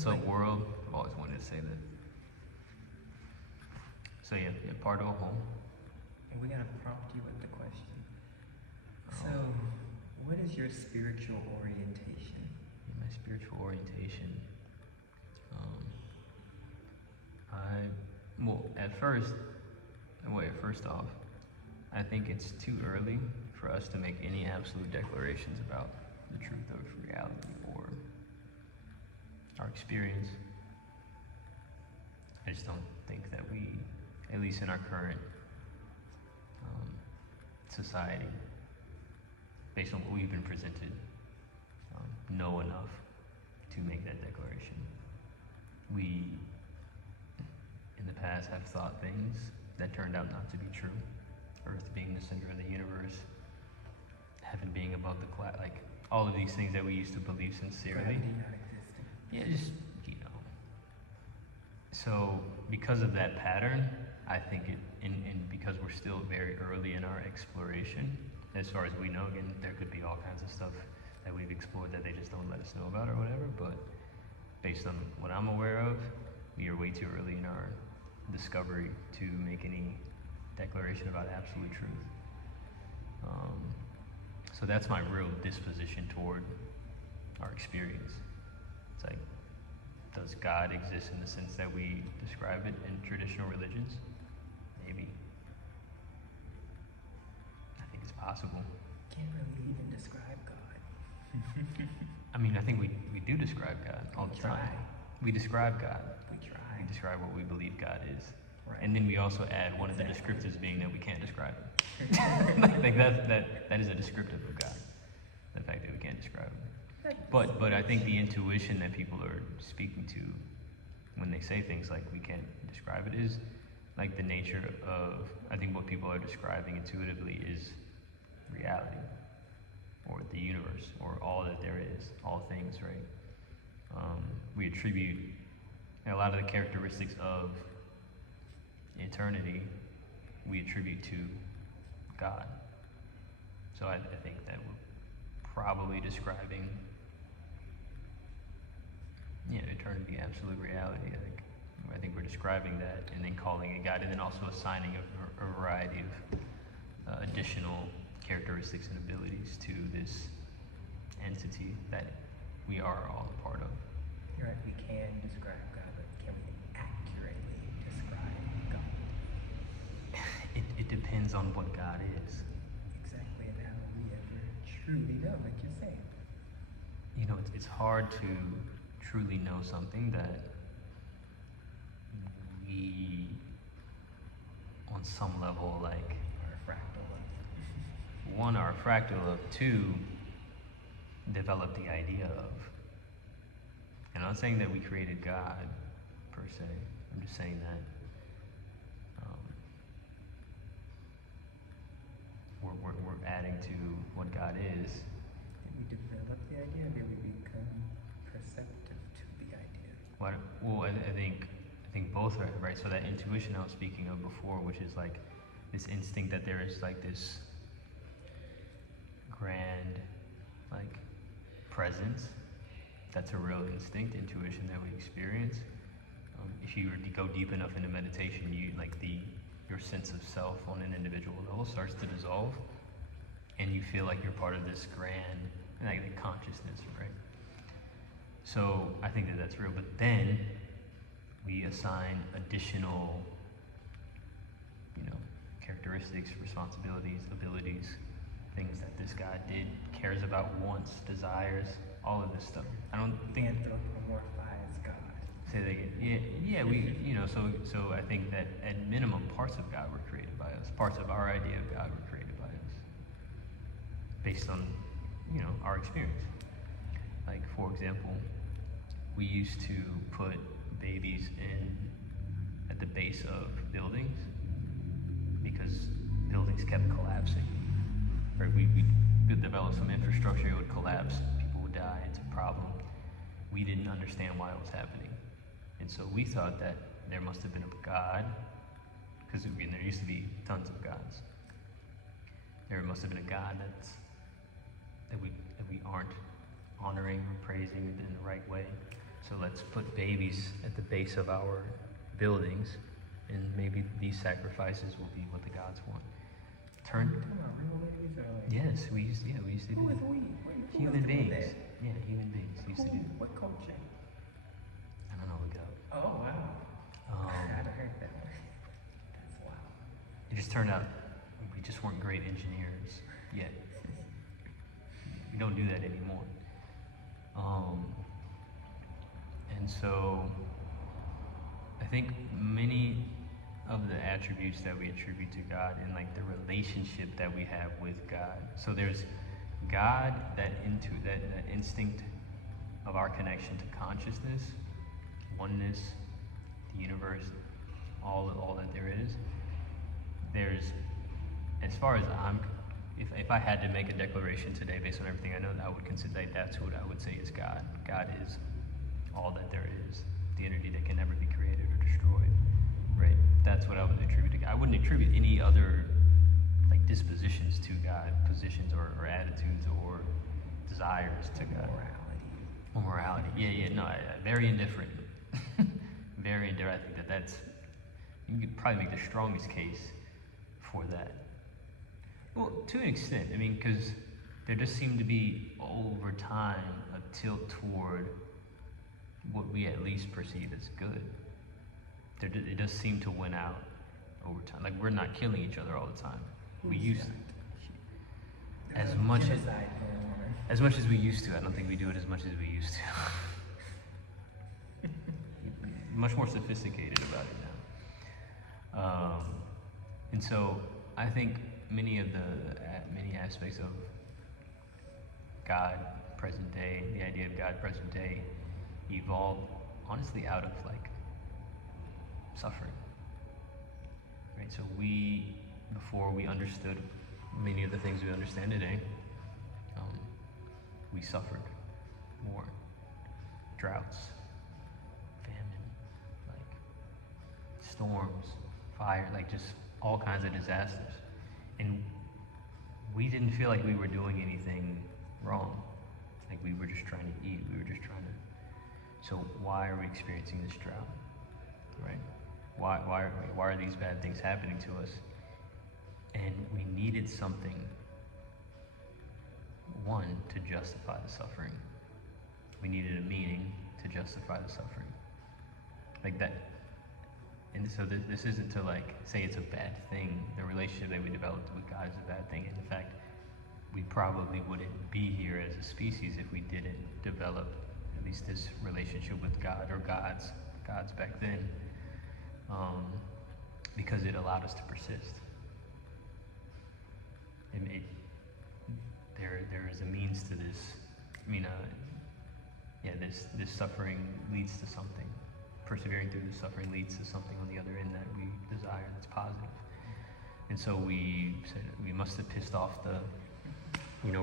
What's up, world? I've always wanted to say that. So yeah, part of a home. And we're gonna prompt you with the question. So, what is your spiritual orientation? My spiritual orientation. First off, I think it's too early for us to make any absolute declarations about the truth of reality or our experience. I just don't think that we, at least in our current society, based on what we've been presented, know enough to make that declaration. We, in the past, have thought things that turned out not to be true. Earth being the center of the universe, heaven being above the cloud, like all of these things that we used to believe sincerely. Gravity not existing. Yeah, just, So because of that pattern, I think and because we're still very early in our exploration, as far as we know, again, there could be all kinds of stuff that we've explored that they just don't let us know about or whatever, but based on what I'm aware of, we are way too early in our discovery to make any declaration about absolute truth. So that's my real disposition toward our experience. It's like, does God exist in the sense that we describe it in traditional religions? Maybe. I think it's possible. Can't really even describe God. I mean, I think we do describe God all the time. We describe God. We try. We describe what we believe God is. Right. And then we also add one of the descriptives being that we can't describe it. Like that is a descriptive of God. The fact that we can't describe it. But I think the intuition that people are speaking to when they say things like we can't describe it is like the nature of, I think what people are describing intuitively is reality or the universe or all that there is, all things, right? We attribute a lot of the characteristics of eternity, we attribute to God. So I think that we're probably describing eternity, absolute reality. I think we're describing that and then calling it God, and then also assigning a variety of additional characteristics and abilities to this entity that we are all a part of. You're right, we can describe God, but can we accurately describe God? It depends on what God is. Exactly, and how we ever truly know, like you're saying. It's hard to truly know something that we, on some level, like, Or a fractal of. one, are a fractal of, two, develop the idea of. And I'm not saying that we created God, per se. I'm just saying that we're adding to what God is. Did we develop the idea, or did we become perceptive to the idea? Well, I think both are right. So that intuition I was speaking of before, which is like this instinct that there is like this grand, like, presence. That's a real instinct, intuition that we experience. If you were to go deep enough into meditation, your sense of self on an individual level starts to dissolve, and you feel like you're part of this grand, like, consciousness, right? So I think that that's real, but then we assign additional, characteristics, responsibilities, abilities, things that this God did, cares about, wants, desires, all of this stuff. I don't think Anthropomorphize God. Say that again. Yeah. So I think that at minimum, parts of God were created by us. Parts of our idea of God were created by us, based on, our experience. Like, for example, we used to put babies at the base of buildings because buildings kept collapsing. Right? We developed some infrastructure, it would collapse, people would die, it's a problem. We didn't understand why it was happening. And so we thought that there must have been a God, because there used to be tons of gods. There must have been a God that we aren't honoring or praising in the right way. So let's put babies at the base of our buildings, and maybe these sacrifices will be what the gods want. Come on, real babies or like? Yes, we used to Who do is that. we? Human beings. Yeah, human beings used to do that. What culture? I don't know, look it up. Oh wow. I'd have heard that. That's wild. It just turned out we just weren't great engineers yet. We don't do that anymore. And so I think many of the attributes that we attribute to God and like the relationship that we have with God. So there's God, that instinct of our connection to consciousness, oneness, the universe, all that there is. There's, as far as if I had to make a declaration today based on everything I know, I would consider that's what I would say is God. God is all that there is, the entity that can never be created or destroyed. Right? That's what I would attribute to God. I wouldn't attribute any other like dispositions to God, positions or attitudes or desires to God. Or morality. Yeah. No, very indifferent. Very indifferent. I think that's, you could probably make the strongest case for that. Well, to an extent. I mean, because there does seem to be, over time, a tilt toward what we at least perceive as good. It does seem to win out over time. Like, we're not killing each other all the time. We used to. As much as we used to. I don't think we do it as much as we used to. Much more sophisticated about it now. And so I think many aspects of God present day, the idea of God present day, evolved honestly out of like suffering. Right? So before we understood many of the things we understand today, we suffered more. Droughts, famine, like storms, fire, like just all kinds of disasters. And we didn't feel like we were doing anything wrong. Like we were just trying to eat, so why are we experiencing this drought? Right? Why are these bad things happening to us? And we needed something, one, to justify the suffering. We needed a meaning to justify the suffering. Like that. And so this isn't to like say it's a bad thing. The relationship that we developed with God is a bad thing. And in fact, we probably wouldn't be here as a species if we didn't develop at least this relationship with God, or gods back then, because it allowed us to persist. There is a means to this. I mean, this suffering leads to something. Persevering through the suffering leads to something on the other end that we desire, that's positive. And so we said we must have pissed off the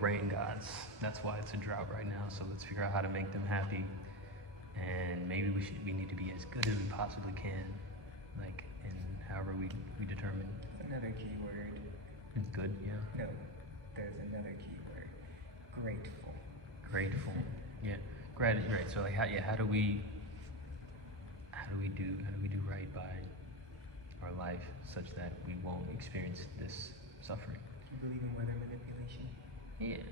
rain gods. That's why it's a drought right now. So let's figure out how to make them happy. And maybe we need to be as good as we possibly can. Like, and however we determine. Another key word. It's good, yeah. No, there's another key word. Grateful. Grateful. Yeah. Gratitude, right. So like how do we do right by our life such that we won't experience this suffering? Do you believe in weather manipulation? Yeah.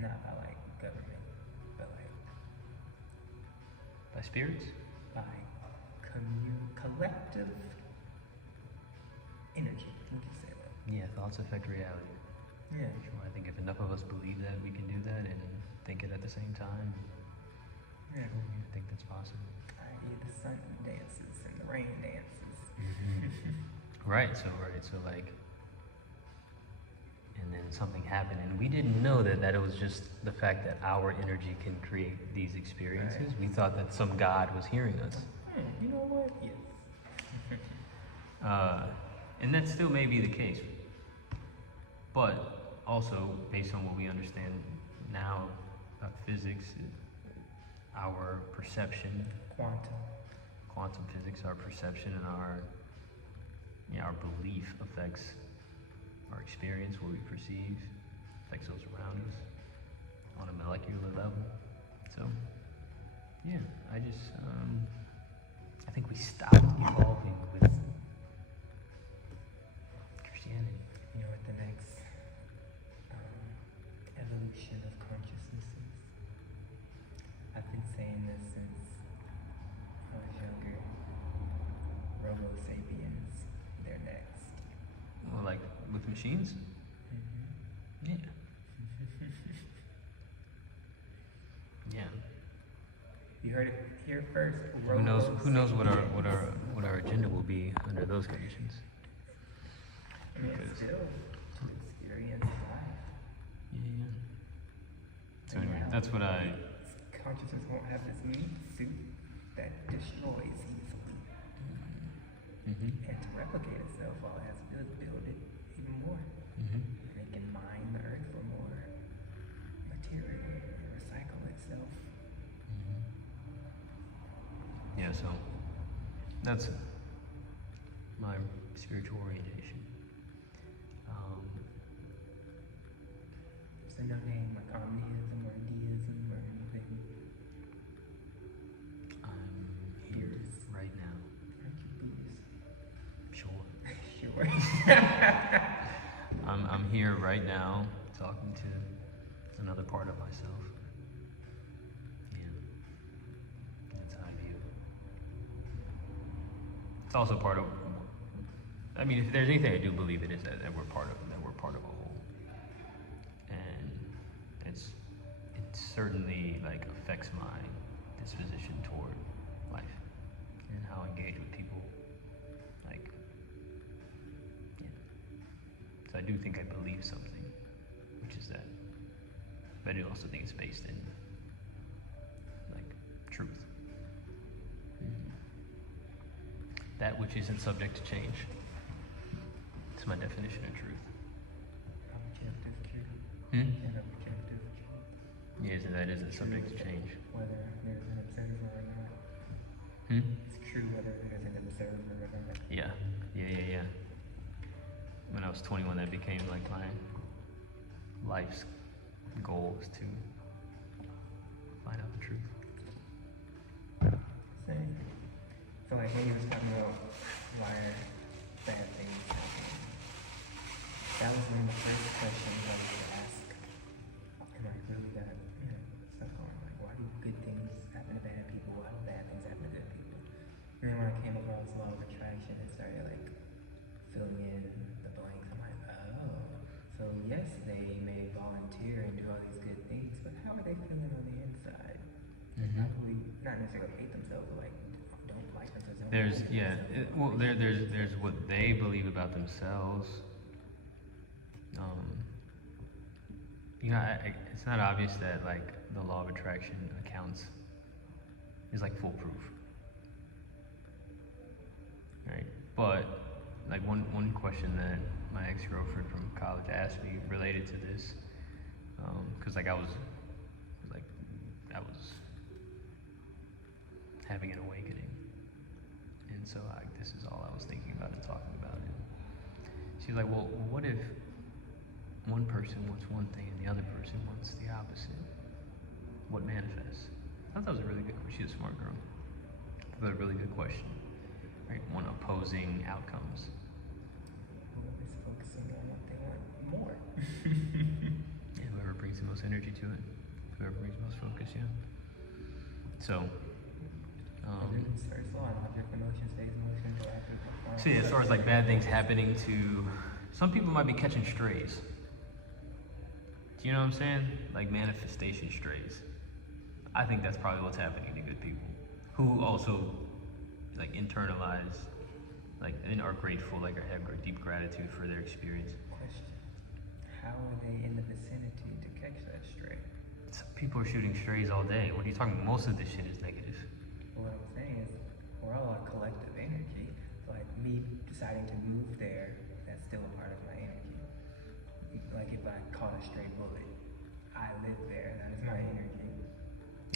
Not by like government, but like by spirits? By collective energy. We can say that. Yeah, thoughts affect reality. Yeah. Sure. I think if enough of us believe that, we can do that and think it at the same time. Yeah. Sure, I think that's possible. The sun dances and the rain dances. Mm-hmm. Right. So like, and then something happened, and we didn't know that it was just the fact that our energy can create these experiences. Right. We thought that some God was hearing us. You know what? Yes. And that still may be the case, but also based on what we understand now about physics, our perception, quantum physics, our perception and our belief affects our experience, what we perceive, affects those around us on a molecular level. So yeah, I think we stopped evolving with Christianity. You know what the next evolution of consciousness is? I've been saying this since I was younger. Robo sapiens, they're next. Well, like with machines? Mm-hmm. Yeah. Yeah. You heard it here first. Who knows what our agenda will be under those conditions? I mean, it's still to experience life. Yeah. So anyway, that's what I. Consciousness won't have this meat suit that destroys easily. Mm-hmm. And to replicate itself, all it has to do is build it even more. Mm-hmm. And it can mine the earth for more material and recycle itself. Mm-hmm. Yeah, so that's my spiritual orientation. So no name like omniism or deism or anything. I'm here Buddhist. right now. Aren't you Buddhist? Sure. Sure. I'm here right now talking to another part of myself. Yeah. That's how I view it. It's also part of, I mean, if there's anything I do believe it is that we're part of a whole. And it certainly like affects my disposition toward life and how I engage with people. Like, yeah. So I do think I believe something, which is that, but I do also think it's based in like truth. Mhm. That which isn't subject to change. It's my definition of truth. Objective truth. Hmm? And objective truth. Yes, and that isn't subject to change. Whether there's an observer or not. Hmm? It's true whether there's an observer or not. Yeah. When I was 21, that became like my life's goal was to find out the truth. Same. So like when you was talking about why are bad things happening, that was one of the first questions I was to ask. And I really got, stuck on like why do good things happen to bad people? Why do bad things happen to good people? And then when I came across law of attraction, it started like filling in the blanks. I'm like, oh, so yes, they may volunteer and do all these good things, but how are they feeling on the inside? Mm-hmm. Probably not necessarily hate themselves, but like don't like themselves. Don't There's believe in themselves. there's what they believe about themselves. It's not obvious that like the law of attraction accounts is like foolproof, right? But like one question that my ex-girlfriend from college asked me related to this, because I was having an awakening, and so this is all I was thinking about and talking about it. She's like, well, what if one person wants one thing and the other person wants the opposite? What manifests? I thought that was a really good question. She's a smart girl. I thought that was a really good question. Right? One opposing outcomes. Whoever's focusing on what they want more. Yeah, whoever brings the most energy to it. Whoever brings the most focus, yeah. So, And then it's first law, object emotion stays motion until after the performance. see, as far as like bad things happening to some people, might be catching strays. Do you know what I'm saying? Like manifestation strays. I think that's probably what's happening to good people who also like internalize, like, and are grateful, like, or have deep gratitude for their experience. Question: how are they in the vicinity to catch that stray? Some people are shooting strays all day. What are you talking about? Most of this shit is negative. What I'm saying is, we're all a collective energy. So like me deciding to move there, that's still a part of my energy. Like if I caught a stray bullet, I live there. That is my energy.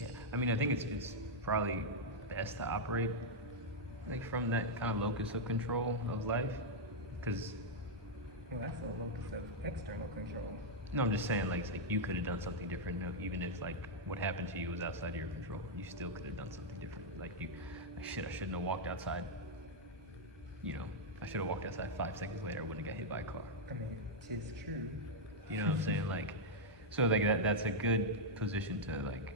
Yeah, I mean, I think it's probably best to operate like from that kind of locus of control of life, because Well, that's a locus of external control. No, I'm just saying, like, it's like you could have done something different. No, even if like what happened to you was outside of your control, you still could have done something different. Like I shouldn't have walked outside. You know, I should have walked outside 5 seconds later. I wouldn't have got hit by a car. I mean, it's true. You know what I'm saying? Like, so like that's a good position to like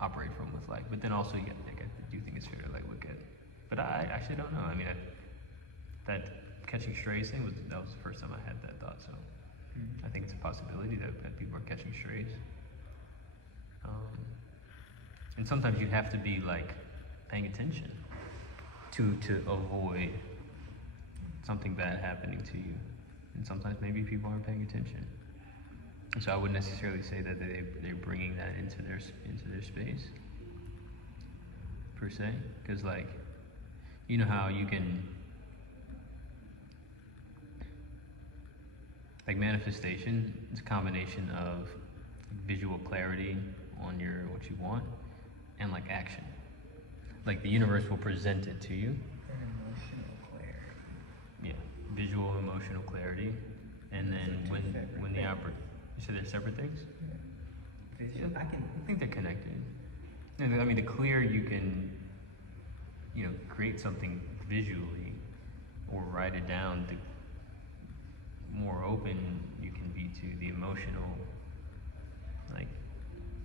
operate from with like. But then also, yeah, like, I do think it's fair to like look at. But I actually don't know. I mean, that catching strays thing was the first time I had that thought. So I think it's a possibility that people are catching strays. And sometimes you have to be like paying attention to avoid something bad happening to you. And sometimes maybe people aren't paying attention. And so I wouldn't necessarily say that they're bringing that into their space per se, because like, you know how you can, like, manifestation is a combination of visual clarity on what you want and like action. Like the universe will present it to you. And emotional clarity. Yeah, visual, emotional clarity, and then when the you said they're separate things. Yeah. Yeah, I think they're connected. I mean, the clearer you can, you know, create something visually or write it down, the more open you can be to the emotional, like,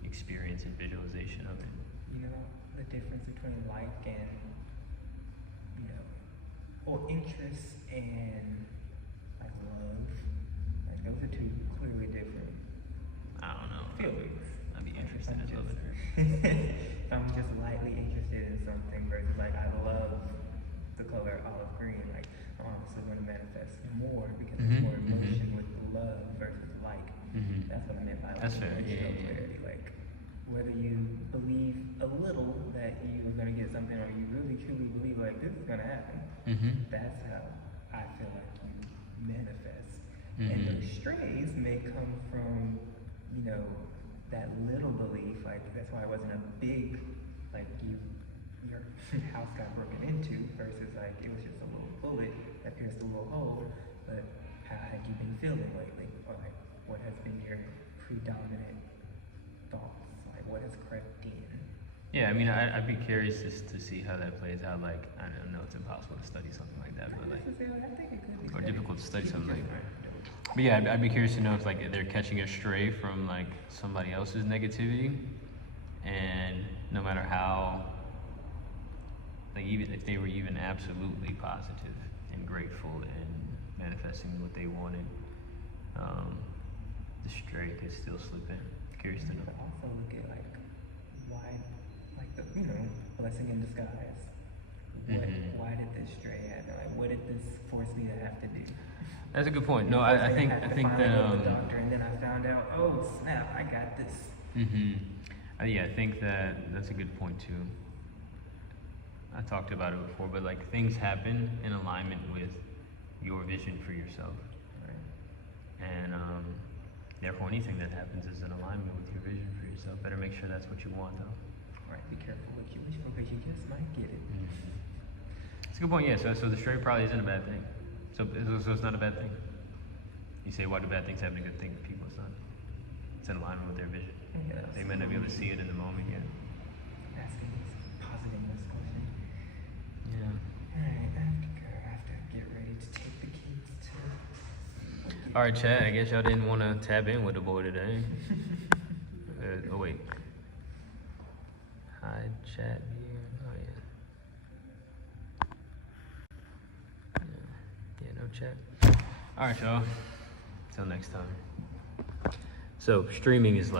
experience and visualization of it. You know, the difference between like and, you know, or interest and like love, like those are two clearly different I don't know. feelings. I'd be interested in love it. If I'm just lightly interested in something versus like I love the color olive green, like I'm obviously going to manifest more because it's more emotion with love versus like. That's what I meant by like That's fair. Yeah. clarity. Like whether you believe a little that you're going to get something or you really truly believe like this is going to happen. That's how I feel like you manifest. And those strays may come from, you know, that little belief, like that's why it wasn't a big, like your house got broken into versus like it was just a little bullet that pierced a little hole. But how have you been feeling lately, or like what has been your predominant thoughts, like what has crept in? Yeah, I mean, I'd be curious just to see how that plays out. Like, I don't know, it's impossible to study something like that, but like, I think it could be or difficult to study something like that. that. But yeah, I'd be curious to know if like they're catching a stray from like somebody else's negativity, and no matter how, like even if they were even absolutely positive and grateful and manifesting what they wanted, the stray could still slip in. Curious to know. Also look at like why, like the, you know, blessing in disguise. Why did this stray happen? Like what did this force me to have to do? That's a good point. No, I think that the doctor, and then I found out, oh snap, I got this. Yeah, I think that's a good point too. I talked about it before, but like things happen in alignment with your vision for yourself, Right. and therefore anything that happens is in alignment with your vision for yourself. Better make sure that's what you want, though. Right. Be careful what you wish for, because you just might get it. That's a good point. Yeah. So the stray probably isn't a bad thing. So it's not a bad thing. You say, why do bad things happen to good things? People, it's not. It's in alignment with their vision. Yeah, They might not be able to see it in the moment yet. asking this positive question. Yeah. Alright, I have to go. I have to get ready to take the kids to. All right, Chad. I guess y'all didn't want to tap in with the boy today. Oh wait. Hi, Chad here. Oh yeah. Yeah, no chat. All right, y'all. Till next time. So streaming is like.